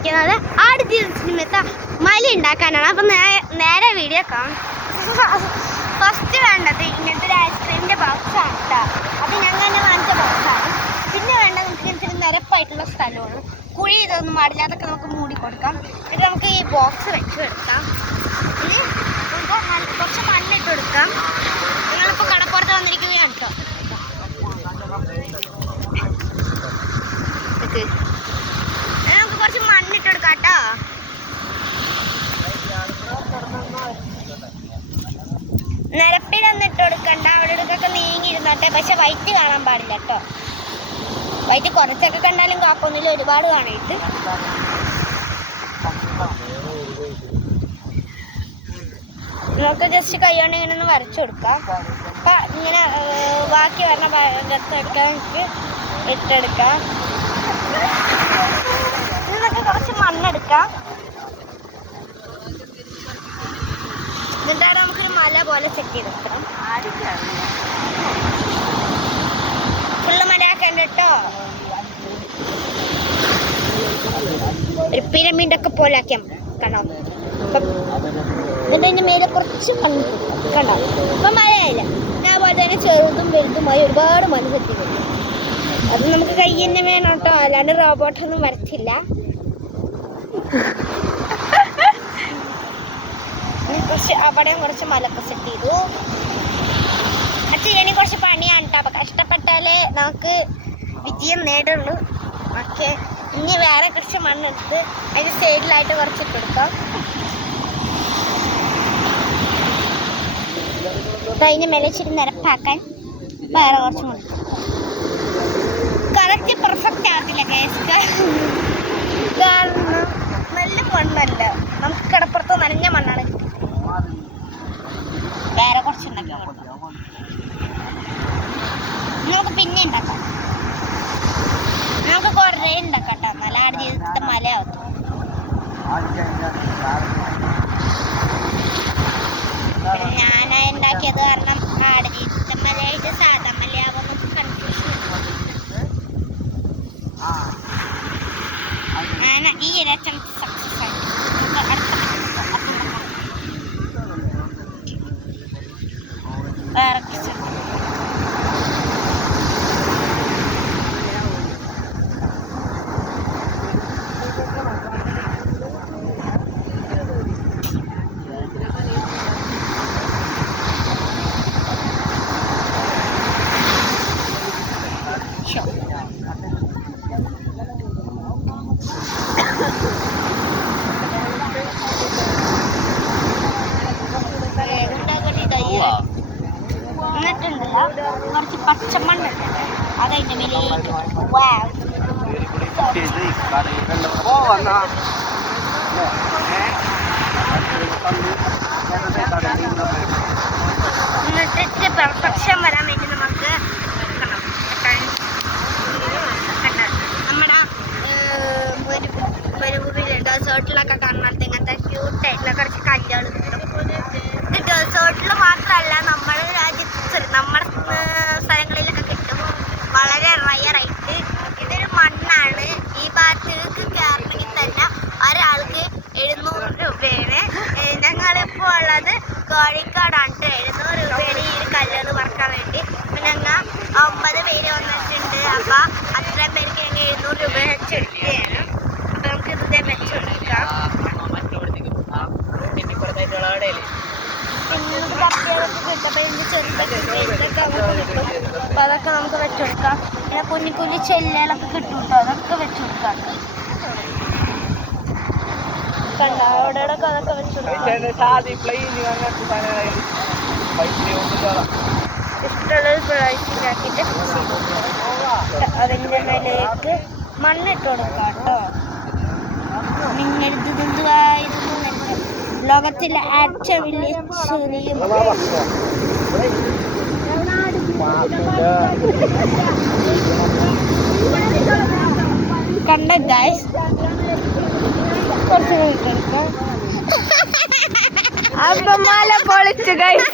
വന്നിരിക്കുന്നത് ആടുജീവിത സിനിമത്തെ മല ഉണ്ടാക്കാനാണ്. അപ്പം നേരെ വീഡിയോ കാണും. ഫസ്റ്റ് വേണ്ടത് ഇങ്ങനത്തെ ഒരു ഐസ്ക്രീമിൻ്റെ ബോക്സാണ് കേട്ടോ. അത് ഞങ്ങൾ തന്നെ വാങ്ങിച്ച ബോക്സാണ്. പിന്നെ വേണ്ടത് നമുക്ക് ഇങ്ങനത്തെ നിരപ്പായിട്ടുള്ള സ്ഥലമാണ്. കുഴി ഇതൊന്നും പാടില്ല, അതൊക്കെ നമുക്ക് മൂടി കൊടുക്കാം. എന്നിട്ട് നമുക്ക് ഈ ബോക്സ് വെച്ച് കൊടുക്കാം. ഇനി നമുക്ക് കുറച്ച് മണ്ണിട്ട് കൊടുക്കാം. ഞങ്ങളിപ്പോൾ കടപ്പുറത്ത് വന്നിരിക്കുകയാണ് കേട്ടോ. നമുക്ക് കുറച്ച് മണ്ണിട്ട് കൊടുക്കാം കേട്ടോ. നിരപ്പിലൊന്നും ഇട്ട് കൊടുക്കണ്ട, അവിടെ ഇടക്കൊക്കെ നീങ്ങിയിരുന്നോട്ടെ. പക്ഷെ വൈറ്റ് കാണാൻ പാടില്ല കേട്ടോ. വൈറ്റ് കുറച്ചൊക്കെ കണ്ടാലും കുഴപ്പമൊന്നുമില്ല, ഒരുപാട് കാണായിട്ട്. നമുക്ക് ജസ്റ്റ് കൈകൊണ്ട് ഇങ്ങനെ ഒന്ന് വരച്ചു കൊടുക്കാം. അപ്പം ഇങ്ങനെ ബാക്കി വരണ ഭാഗത്തെടുക്കാൻ നമുക്ക് ഇട്ടെടുക്കാം. ഇതിനൊക്കെ കുറച്ച് മണ്ണെടുക്കാം. എന്നിട്ടാണ് നമുക്കൊരു മല പോലെ സെറ്റ് ചെയ്ത് വെക്കണം. ഫുള്ള് മലയാക്കണ്ട കേട്ടോ. ഒരു പിരമിഡൊക്കെ പോലെ ആക്കിയാൽ കണ്ടോ. അപ്പം എന്നിട്ട് അതിൻ്റെ മേലെ കുറച്ച് മണ്ണ് കണ്ടോ. അപ്പം മലയായില്ല. അതേപോലെ തന്നെ ചെറുതും വലുതുമായി ഒരുപാട് മല സെറ്റ് ചെയ്തു. അത് നമുക്ക് കൈ തന്നെ വേണം കേട്ടോ, അല്ലാണ്ട് റോബോട്ടൊന്നും വരത്തില്ല. കുറച്ച് അവിടെയും കുറച്ച് മലൊക്കെ സെറ്റ് ചെയ്തു. അത് ചെയ്യാനും കുറച്ച് പണിയാണ് കേട്ടോ. അപ്പം കഷ്ടപ്പെട്ടാലേ നമുക്ക് വിജയം നേടുള്ളൂ. ഓക്കെ, ഇനി വേറെ കുറച്ച് മണ്ണെടുത്ത് അതിന് സൈഡിലായിട്ട് കുറച്ചിട്ട് കൊടുക്കാം. അതിന് മെലച്ചിട്ട് നിരപ്പാക്കാൻ വേറെ കുറച്ച് മണ്ണ്. കറക്റ്റ് പെർഫെക്റ്റ് ആകത്തില്ല കേസ്, കാരണം നല്ല മണ്ണല്ല, നമുക്ക് കിടപ്പുറത്ത് നനഞ്ഞ മണ്ണാണ്. വേറെ കുറച്ചുണ്ടാക്കാം, നമുക്ക് പിന്നെ ഉണ്ടാക്കാം. നമുക്ക് കുറേ ഉണ്ടാക്കാം കേട്ടോ, നല്ല ആടുജീവിതത്തെ മലയാവും. ഞാൻ ഉണ്ടാക്കിയത് കാരണം ആടുജീവിതത്തെ മലയായിട്ട് സാധാ മലയാവുമ്പോൾ നമുക്ക് കൺഫ്യൂഷൻ. ഞാൻ ഈ ഇരച്ചം സക്സസ് ആയി. നമുക്ക് അടുത്ത വേറെ കുറച്ച് എന്നിട്ടുണ്ടല്ലോ കുറച്ച് പച്ചമണ്ണുണ്ട്, അതതിൻ്റെ മേലെ എന്നിട്ട് പെർഫെക്ഷൻ വരാൻ വേണ്ടി നമുക്ക് നമ്മുടെ ഡെസേർട്ടിലൊക്കെ കാണുന്നത് ഇങ്ങനത്തെ ക്യൂട്ടായിട്ടുള്ള കുറച്ച് കല്ലുകൾ കിട്ടും. ഇത് ഡെസേർട്ടിൽ മാത്രമല്ല നമ്മുടെ രാജ്യത്ത് നമ്മുടെ സ്ഥലങ്ങളിലൊക്കെ കിട്ടും, വളരെ റയറായിട്ട്. ഇതൊരു മണ്ണാണ്. ഈ ഭാഗത്തേക്ക് കയറണമെങ്കിൽ തന്നെ ഒരാൾക്ക് 700 രൂപയാണ്. ഞങ്ങളിപ്പോൾ ഉള്ളത് കോഴിക്കോടാണ്. 700 രൂപയാണ് ഈ ഒരു കല്ലുകൾ വറക്കാൻ വേണ്ടി. അപ്പം ഞങ്ങൾ 9 പേര് വന്നിട്ടുണ്ട്. അപ്പം അത്രയും പേർക്ക് ഞങ്ങൾ 700 രൂപ വെച്ചെടുക്കുകയാണ്. അപ്പം നമുക്ക് ഇത് വെച്ചെടുക്കാം. പിന്നെ കപ്പയൊക്കെ കിട്ടും, ഇതിൻ്റെ ചെറുതൊക്കെ കിട്ടും. അപ്പം അതൊക്കെ നമുക്ക് വെച്ചുകൊടുക്കാം. പിന്നെ കുഞ്ഞു കുഞ്ഞു ചെല്ലകളൊക്കെ കിട്ടും കേട്ടോ, അതൊക്കെ വെച്ചുകൊടുക്കാം. കണ്ടോ അവിടെ അതൊക്കെ വെച്ചുകൊടുക്കാം. ഇഷ്ടമുള്ളത് പ്രൈസിങ് ആക്കിയിട്ട് അതിൻ്റെ മേലേക്ക് മണ്ണിട്ട് കൊടുക്കാം കേട്ടോ. ലോകത്തിലെ ഏറ്റവും വലിയ ചെറിയ കണ്ട ഗൈസ്, കുറച്ച് എടുക്കാം. അപ്പം മല പൊളിച്ചു ഗൈസ്.